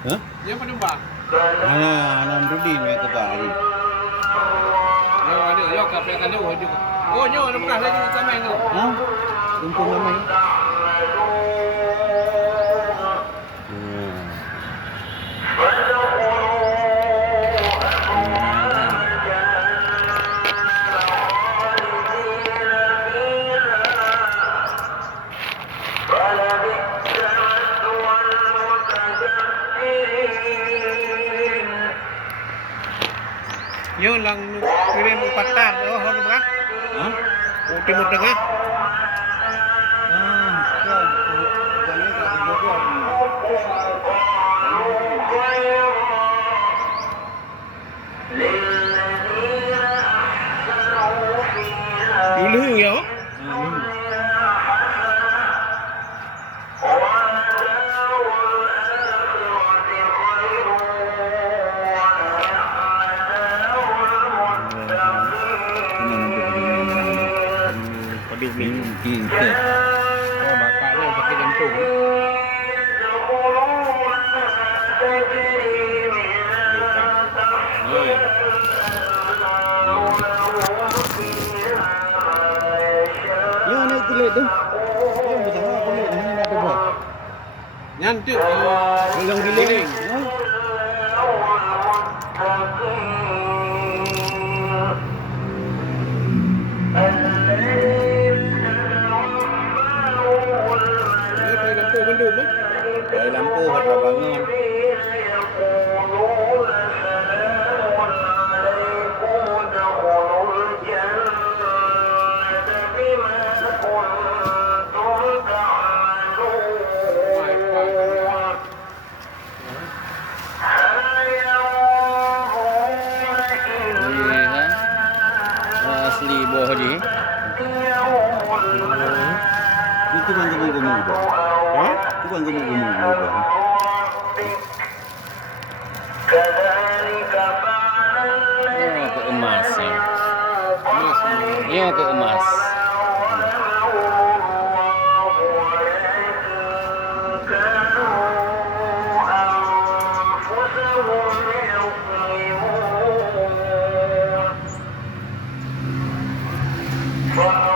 Hah? Dia penembak. Nurdin yang kebak ni. Yo ada, yo kafe kan yo. Oh, nyo ada bekas lagi sama tu. Ha? Untung ramai. Hmm. Yo lang kirim patar oh hono ba? Ha? Oh Timur Tengah. Kan. Banyak kat Bogor ni. Dulu yo. Padu min. Kita. Oh bakal dia sakit jantung. Yang nak kulit tu. Yang betul kulit ni nak buat. Nyan tu Belum giling. Ha? Dia lampu mendung tu. Dari lampu hotel bangun. Ni kan. Asli buah ni. Itu kan gemuk-gemuk juga. Ha? Itu kan gemuk-gemuk juga. Oh, ke emas ya. Ini ke emas. Wow.